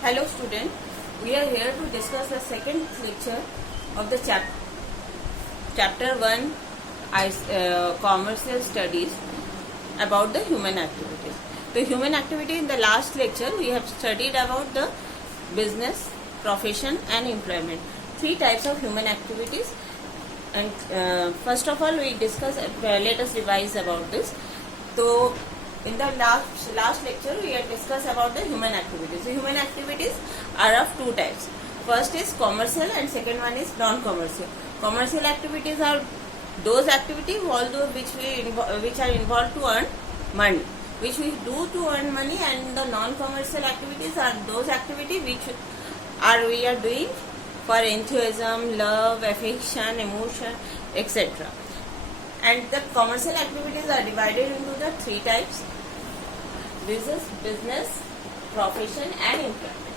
Hello student, we are here to discuss the second lecture of the chapter 1 commercial studies about the human activities. The human activity in the last lecture we have studied about the business, profession and employment. Three types of human activities, and first of all we discuss, let us revise about this. So in the last lecture we had discussed about the human activities. The human activities are of two types. First is commercial and second one is non-commercial. Commercial activities are those activities although which are involved to earn money, which we do to earn money, and the non-commercial activities are those activities which we are doing for enthusiasm, love, affection, emotion, etc. And the commercial activities are divided into the three types: business, profession and employment.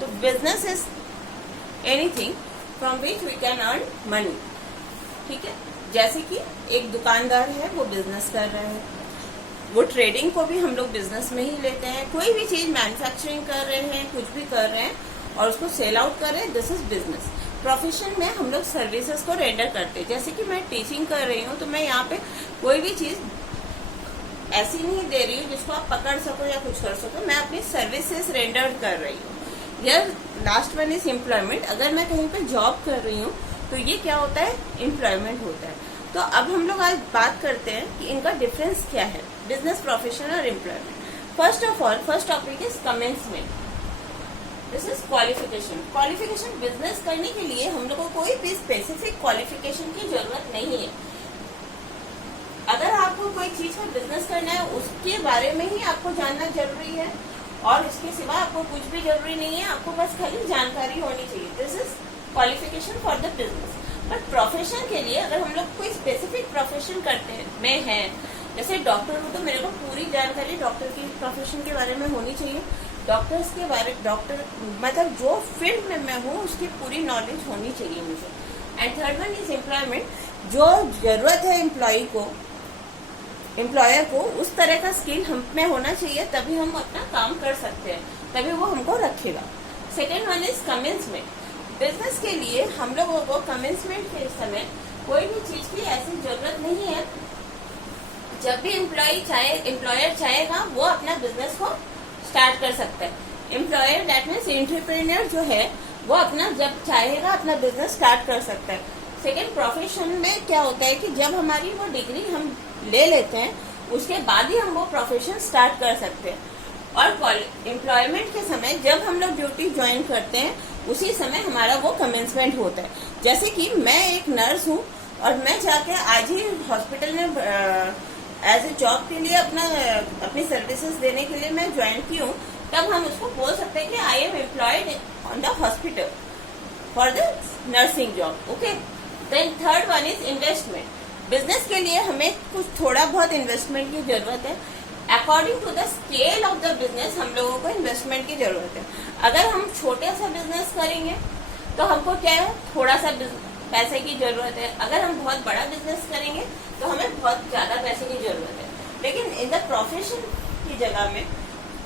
So business is anything from which we can earn money. ठीक है, जैसे कि एक दुकानदार है, वो business कर रहे हैं, वो ट्रेडिंग को भी हम लोग बिजनेस में ही लेते हैं. कोई भी चीज मैन्युफैक्चरिंग कर रहे हैं, कुछ भी कर रहे हैं और उसको सेल आउट कर रहे हैं, दिस इज बिजनेस. प्रोफेशन में हम लोग सर्विसेज को रेंडर करते हैं. जैसे कि मैं टीचिंग कर रही हूँ तो मैं यहाँ पे कोई भी चीज ऐसी नहीं दे रही हूँ जिसको आप पकड़ सको या कुछ कर सको. मैं अपनी सर्विसेज रेंडर कर रही हूँ. यह लास्ट वन इज एम्प्लॉयमेंट. अगर मैं कहीं पे जॉब कर रही हूँ तो ये क्या होता है, एम्प्लॉयमेंट होता है. तो अब हम लोग आज बात करते हैं कि इनका डिफरेंस क्या है, बिजनेस, प्रोफेशन और employment. First of all, first topic is commencement. This is qualification. Qualification business करने के लिए हम लोग को कोई भी स्पेसिफिक क्वालिफिकेशन की जरूरत नहीं है. अगर आपको कोई चीज का बिजनेस करना है उसके बारे में ही आपको जानना जरूरी है और इसके सिवा आपको कुछ भी जरूरी नहीं है. आपको बस खाली जानकारी होनी चाहिए. This is qualification for the business. But profession के लिए अगर हम लोग कोई स्पेसिफिक प्रोफेशन करते हैं, जैसे डॉक्टर हूँ तो मेरे को पूरी जानकारी डॉक्टर की प्रोफेशन के बारे में होनी चाहिए. डॉक्टर्स के बारे डॉक्टर मतलब जो फील्ड में मैं हूँ उसकी पूरी नॉलेज होनी चाहिए मुझे. And third one is employment. जो जरूरत है एम्प्लॉयर को उस तरह का स्किल हम में होना चाहिए, तभी हम अपना काम कर सकते हैं, तभी वो हमको रखेगा. Second one is commencement. Business के लिए हम लोगों को कमेंसमेंट के समय कोई भी चीज की ऐसी जरूरत नहीं है. जब भी एम्प्लॉयर चाहेगा वो अपना बिजनेस को स्टार्ट कर सकता है. एम्प्लॉयर दैट मीन्स एंटरप्रेन्योर जो है वो अपना जब चाहेगा अपना बिजनेस स्टार्ट कर सकता है. सेकेंड, प्रोफेशन में क्या होता है कि जब हमारी वो डिग्री हम ले लेते हैं उसके बाद ही हम वो प्रोफेशन स्टार्ट कर सकते हैं. और एम्प्लॉयमेंट के समय जब हम लोग ड्यूटी ज्वाइन करते हैं उसी समय हमारा वो कमेंसमेंट होता है. जैसे कि मैं एक नर्स हूँ और मैं जाके आज ही हॉस्पिटल में एज ए जॉब के लिए अपनी सर्विसेज देने के लिए मैं ज्वाइन की हूँ, तब हम उसको बोल सकते हैं कि I am employed on the hospital for the nursing job. Okay. Then third one is investment. Business के लिए हमें कुछ थोड़ा बहुत इन्वेस्टमेंट की जरूरत है. According to the scale of the business हम लोगों को इन्वेस्टमेंट की जरूरत है. अगर हम छोटे सा बिजनेस करेंगे तो हमको क्या है, थोड़ा सा पैसे की जरूरत है. अगर हम बहुत बड़ा बिजनेस करेंगे तो हमें बहुत ज्यादा पैसे की जरूरत है. लेकिन इन द प्रोफेशन की जगह में,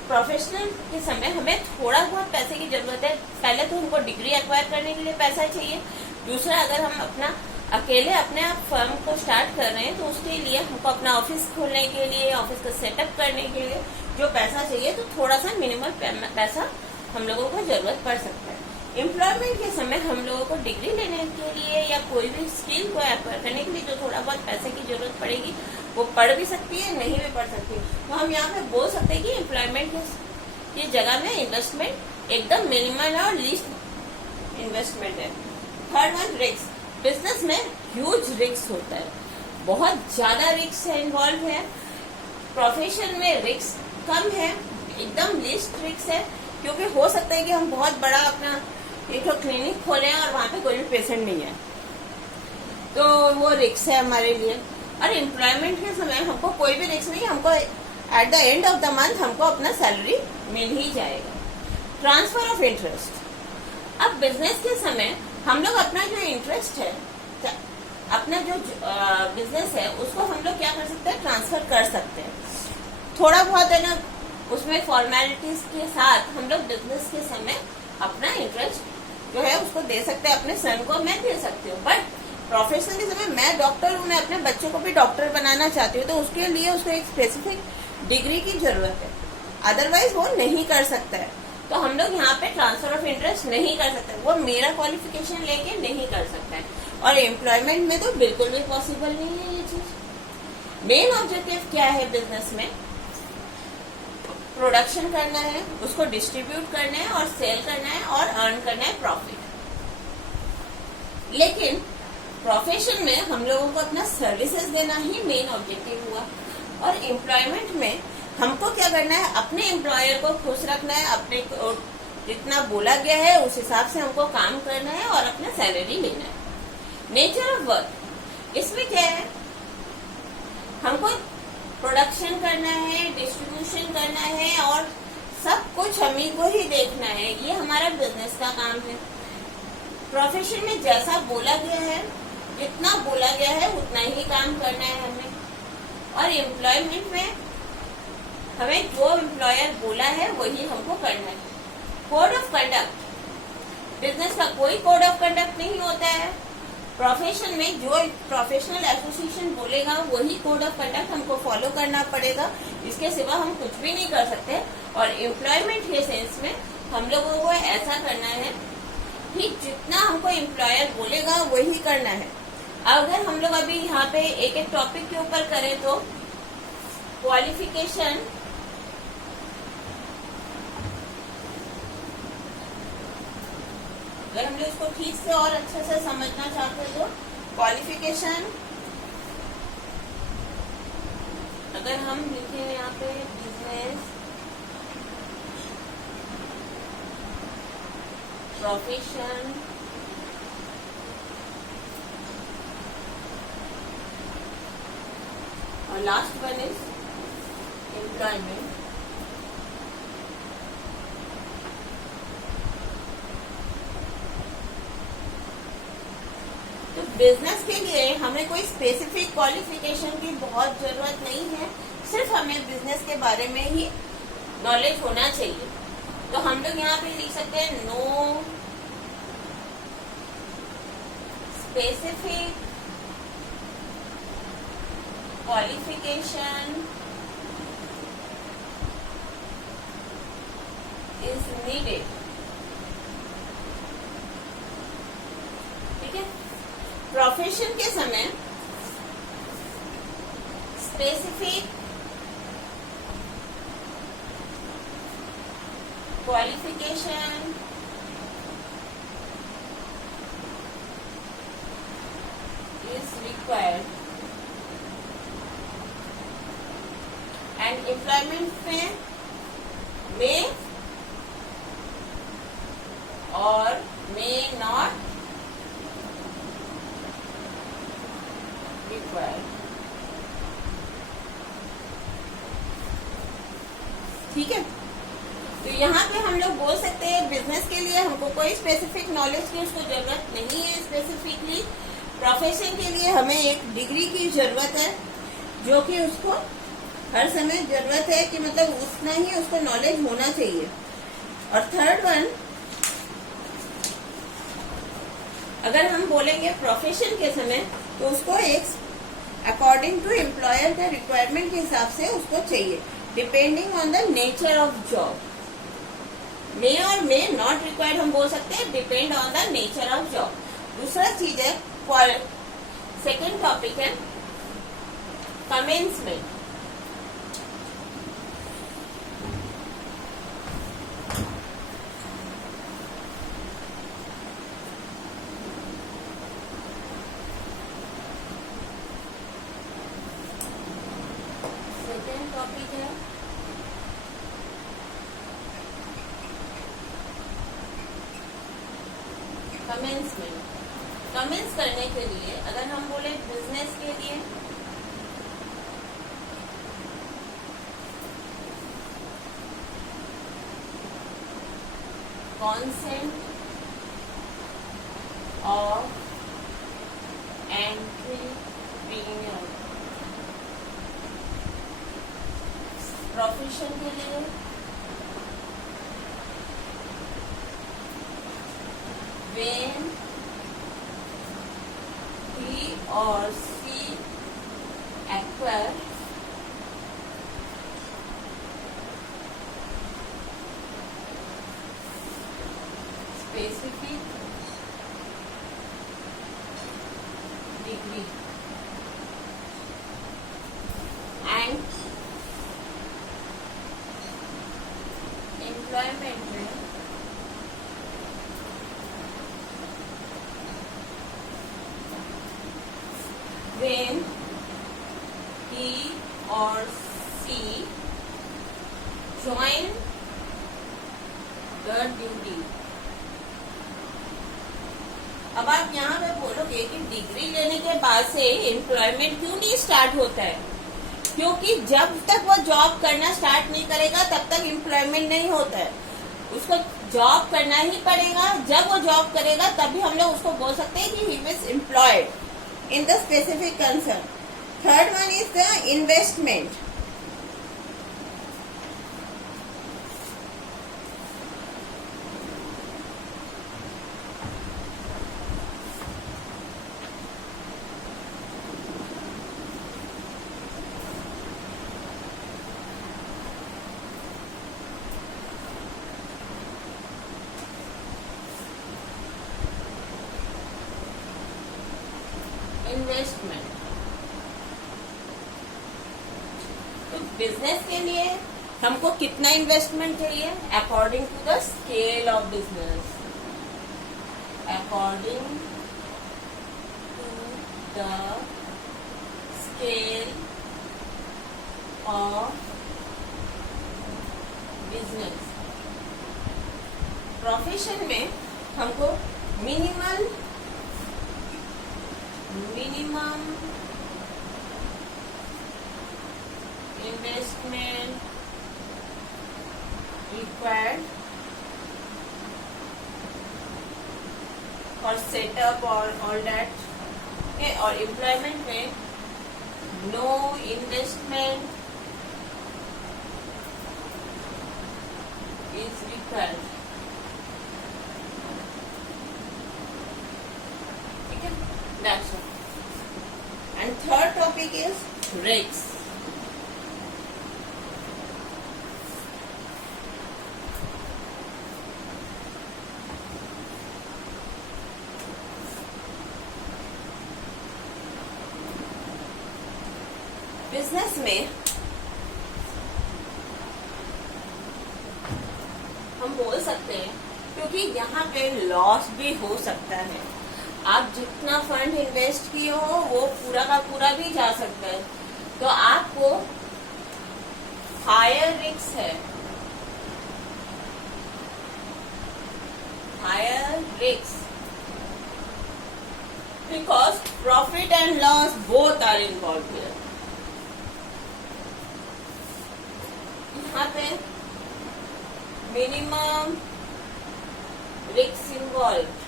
प्रोफेशनल के समय हमें थोड़ा बहुत पैसे की जरूरत है. पहले तो हमको डिग्री एक्वायर करने के लिए पैसा चाहिए. दूसरा, अगर हम अकेले अपने आप फर्म को स्टार्ट कर रहे हैं तो उसके लिए हमको अपना ऑफिस खोलने के लिए, ऑफिस को सेटअप करने के लिए जो पैसा चाहिए, तो थोड़ा सा मिनिमम पैसा हम लोगों को जरूरत पड़ सकता है. एम्प्लॉयमेंट के समय हम लोगों को डिग्री लेने के लिए या कोई भी स्किल को एक्वायर करने के लिए जो थोड़ा बहुत पैसे की जरूरत पड़ेगी वो पड़ भी सकती है, नहीं भी पड़ सकती है. तो हम यहाँ पे बोल सकते हैं कि एम्प्लॉयमेंट की जगह में इन्वेस्टमेंट एकदम मिनिमल और लीस्ट इन्वेस्टमेंट है. Third one, risk. बिजनेस में ह्यूज रिस्क होता है, बहुत ज्यादा रिस्क इन्वॉल्व है. प्रोफेशन में रिस्क कम है, एकदम लीस्ट रिस्क है, क्योंकि हो सकता है कि हम बहुत बड़ा अपना एक क्लिनिक खोलें और वहां पे कोई भी पेशेंट नहीं है, तो वो रिस्क है हमारे लिए. और एम्प्लॉयमेंट के समय हमको कोई भी रिस्क नहीं, हमको eight the end of the month हमको अपना सैलरी मिल ही जाएगा. Transfer of interest. अब बिजनेस के समय हम लोग अपना जो इंटरेस्ट है, अपना जो बिजनेस है, उसको हम लोग क्या कर सकते हैं, ट्रांसफर कर सकते हैं. थोड़ा बहुत है ना उसमें फॉर्मेलिटीज के साथ हम लोग बिजनेस के समय अपना इंटरेस्ट जो है उसको दे सकते हैं। अपने सन को मैं दे सकती हूँ, बट प्रोफेशन के समय मैं डॉक्टर हूँ, मैं अपने बच्चों को भी डॉक्टर बनाना चाहती हूँ, तो उसके लिए उसको एक स्पेसिफिक डिग्री की जरूरत है, अदरवाइज वो नहीं कर सकता है। तो हम लोग यहाँ पे ट्रांसफर ऑफ इंटरेस्ट नहीं कर सकते, वो मेरा क्वालिफिकेशन लेके नहीं कर सकता है। और एम्प्लॉयमेंट में तो बिल्कुल भी पॉसिबल नहीं है ये चीज। मेन ऑब्जेक्टिव क्या है बिजनेस में? प्रोडक्शन करना है, उसको डिस्ट्रीब्यूट करना है और सेल करना है और अर्न करना है प्रॉफिट। लेकिन प्रोफेशन में हम लोगों को अपना सर्विसेज देना ही मेन ऑब्जेक्टिव हुआ। और एम्प्लॉयमेंट में हमको क्या करना है? अपने एम्प्लॉयर को खुश रखना है, अपने को जितना बोला गया है उस हिसाब से हमको काम करना है और अपना सैलरी लेना है। नेचर ऑफ वर्क, इसमें क्या है? हमको प्रोडक्शन करना है, डिस्ट्रीब्यूशन करना है और सब कुछ हम ही को ही देखना है, ये हमारा बिजनेस का काम है। प्रोफेशन में जैसा बोला गया है, जितना बोला गया है उतना ही काम करना है हमें। और एम्प्लॉयमेंट में हमें जो एम्प्लॉयर बोला है वही हमको करना है। कोड ऑफ कंडक्ट, बिजनेस का कोई कोड ऑफ कंडक्ट नहीं होता है। प्रोफेशन में जो प्रोफेशनल एसोसिएशन बोलेगा वही कोड ऑफ कंडक्ट हमको फॉलो करना पड़ेगा, इसके सिवा हम कुछ भी नहीं कर सकते। और एम्प्लॉयमेंट के सेंस में हम लोगों को ऐसा करना है कि जितना हमको एम्प्लॉयर बोलेगा वही करना है। अगर हम लोग अभी यहाँ पे एक एक टॉपिक के ऊपर करें तो क्वालिफिकेशन, अगर हम लोग इसको ठीक से और अच्छे से समझना चाहते हैं तो क्वालिफिकेशन, अगर हम लिखे यहाँ पे बिजनेस प्रोफेशन, और लास्ट वन इज एम्प्लॉयमेंट। तो बिजनेस के लिए हमें कोई स्पेसिफिक क्वालिफिकेशन की बहुत जरूरत नहीं है, सिर्फ हमें बिजनेस के बारे में ही नॉलेज होना चाहिए। तो हम लोग यहाँ पे लिख सकते हैं no specific qualification is needed. ठीक है, प्रोफेशन के समय specific qualification is required and employment में और may not required। ठीक है, तो यहाँ पे हम लोग बोल सकते हैं बिजनेस के लिए हमको कोई स्पेसिफिक नॉलेज की उसको जरूरत नहीं है। स्पेसिफिकली प्रोफेशन के लिए हमें एक डिग्री की जरूरत है, जो कि उसको हर समय जरूरत है कि मतलब उतना ही उसको नॉलेज होना चाहिए। और थर्ड वन, अगर हम बोलेंगे प्रोफेशन के समय तो उसको एक अकॉर्डिंग टू एम्प्लॉयर के रिक्वायरमेंट के हिसाब से उसको चाहिए, depending on the nature of job. May और मे नॉट रिक्वायर्ड हम बोल सकते हैं, depend on the nature of job. दूसरा चीज है, सेकेंड टॉपिक है कमेंसमेंट। सेकेंड टॉपिक है कमेंसमेंट। कमेंस करने के लिए अगर हम बोले बिजनेस के लिए consent of entrepreneur, प्रोफेशन के लिए when he or she acquire specific degree and employment में when he or she join the duty। अब आप यहाँ पे बोलोगे कि डिग्री लेने के बाद से एम्प्लॉयमेंट क्यों नहीं स्टार्ट होता है? क्योंकि जब तक वो जॉब करना स्टार्ट नहीं करेगा तब तक एम्प्लॉयमेंट नहीं होता है। उसको जॉब करना ही पड़ेगा। जब वो जॉब करेगा तभी हम लोग उसको बोल सकते हैं कि he was employed in the specific concern. Third one is the investment. Investment तो बिजनेस के लिए हमको कितना इन्वेस्टमेंट चाहिए? According to the scale of business, according to the scale of business. Profession में हमको minimum investment required for setup or all that, okay? और employment में no investment is required। ठीक है, that's all। And third topic is risks। Business में हम बोल सकते हैं क्योंकि यहाँ पे लॉस भी हो सकता है। आप जितना फंड इन्वेस्ट किए हो वो पूरा का पूरा भी जा सकता है, तो आपको हायर रिस्क है, higher risk because profit and loss both are involve here. यहाँ पे मिनिमम रिस्क इन्वॉल्व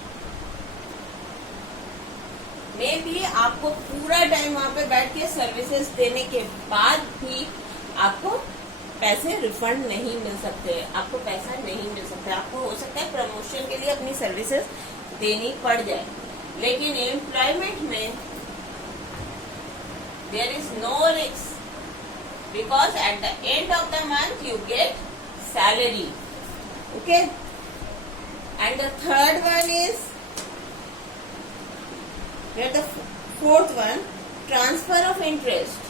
में भी आपको पूरा टाइम वहां पे बैठ के सर्विसेज देने के बाद भी आपको पैसे रिफंड नहीं मिल सकते, आपको पैसा नहीं मिल सकता। आपको हो सकता है प्रमोशन के लिए अपनी सर्विसेज देनी पड़ जाए, लेकिन एम्प्लॉयमेंट में there is no risk because at the end of the month you get salary. Okay, and the third one is the fourth one, transfer of interest।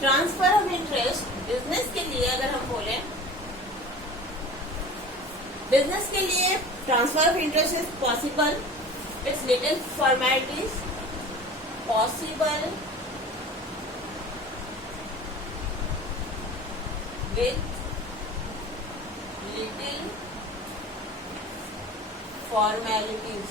Transfer of interest business के लिए अगर हम बोले, business के लिए transfer of interest is possible, it's little formalities possible with little formalities.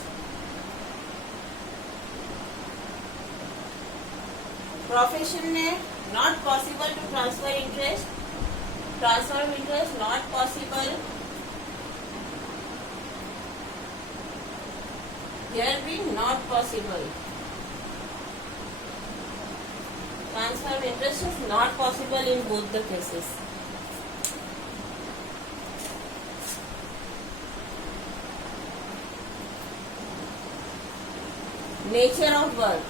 Profession में not possible to transfer interest Transfer of interest not possible. Here be not possible. Transfer of interest is not possible in both the cases. Nature of work.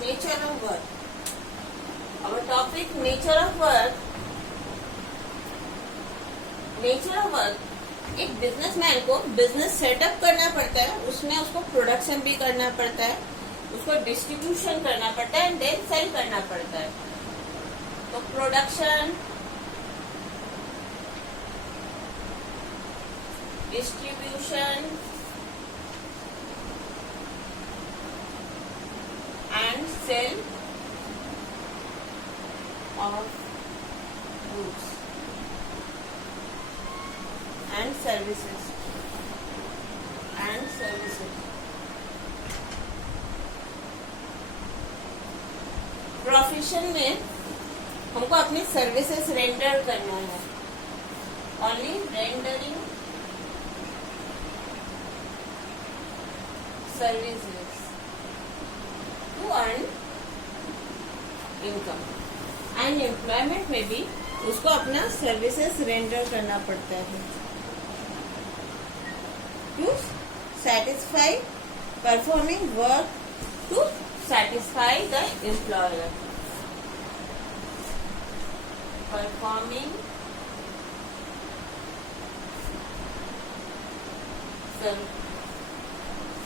Nature of work. Our topic nature of work. Nature of work. एक businessman को business setup करना पड़ता है, उसमें उसको production भी करना पड़ता है, उसको डिस्ट्रीब्यूशन करना पड़ता है एंड देन सेल करना पड़ता है. तो production, distribution and sale of goods and services. Profession में हमको अपनी सर्विसेज रेंडर करना है. Only rendering services to earn income. And employment में भी उसको अपना सर्विसेज रेंडर करना पड़ता है. To satisfy performing work to satisfy the employer. Performing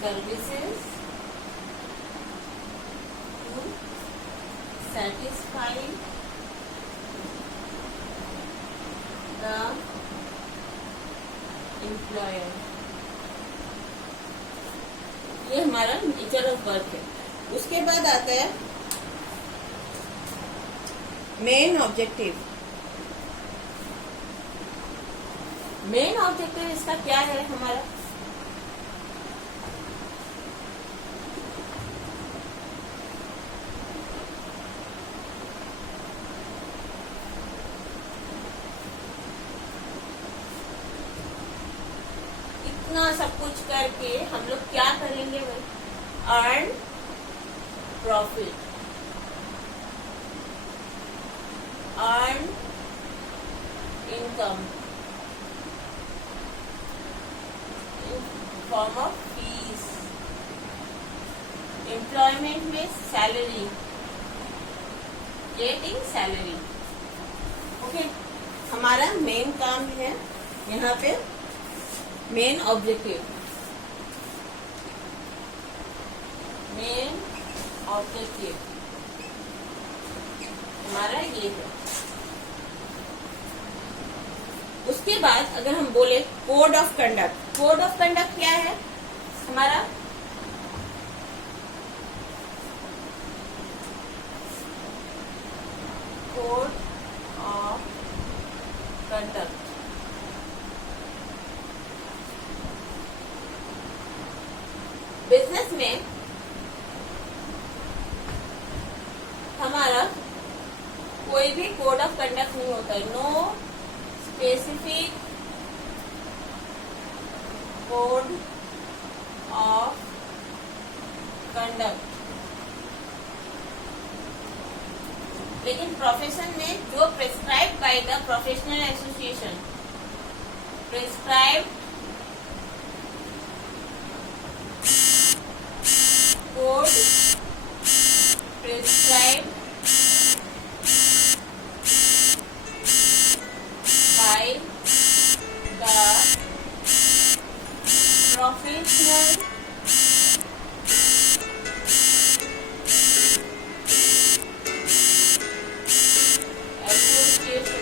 services to satisfy the employer. ये हमारा नेचर ऑफ वर्क है. उसके बाद आता है मेन ऑब्जेक्टिव. मेन ऑब्जेक्टिव इसका क्या है हमारा? इतना सब कुछ करके हम लोग क्या करेंगे भाई? Earn profit, earn income in form of fees. Employment में सैलरी, गेटिंग सैलरी. ओके, हमारा मेन काम है यहाँ पे. मेन ऑब्जेक्टिव, मेन ऑब्जेक्टिव हमारा ये है. उसके बाद अगर हम बोले code of conduct. Code of conduct क्या है हमारा? कोड ऑफ कंडक्ट बिजनेस में हमारा कोई भी कोड ऑफ कंडक्ट नहीं होता है. No specific code of conduct. लेकिन प्रोफेशन में जो prescribe by the professional association, prescribe code, prescribe by the professional association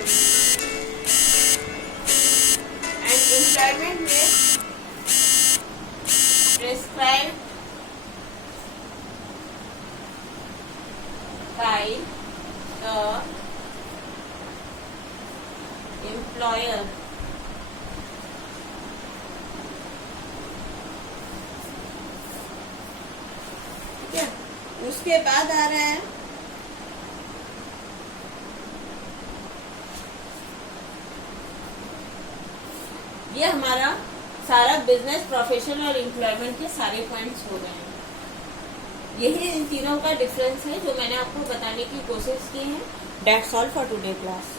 and employment में prescribed by the employer ठीक है। उसके बाद आ रहा है ये हमारा सारा बिजनेस, प्रोफेशन और एम्प्लॉयमेंट के सारे पॉइंट्स हो गए हैं। यही इन तीनों का डिफरेंस है जो मैंने आपको बताने की कोशिश की है। That's all for today class.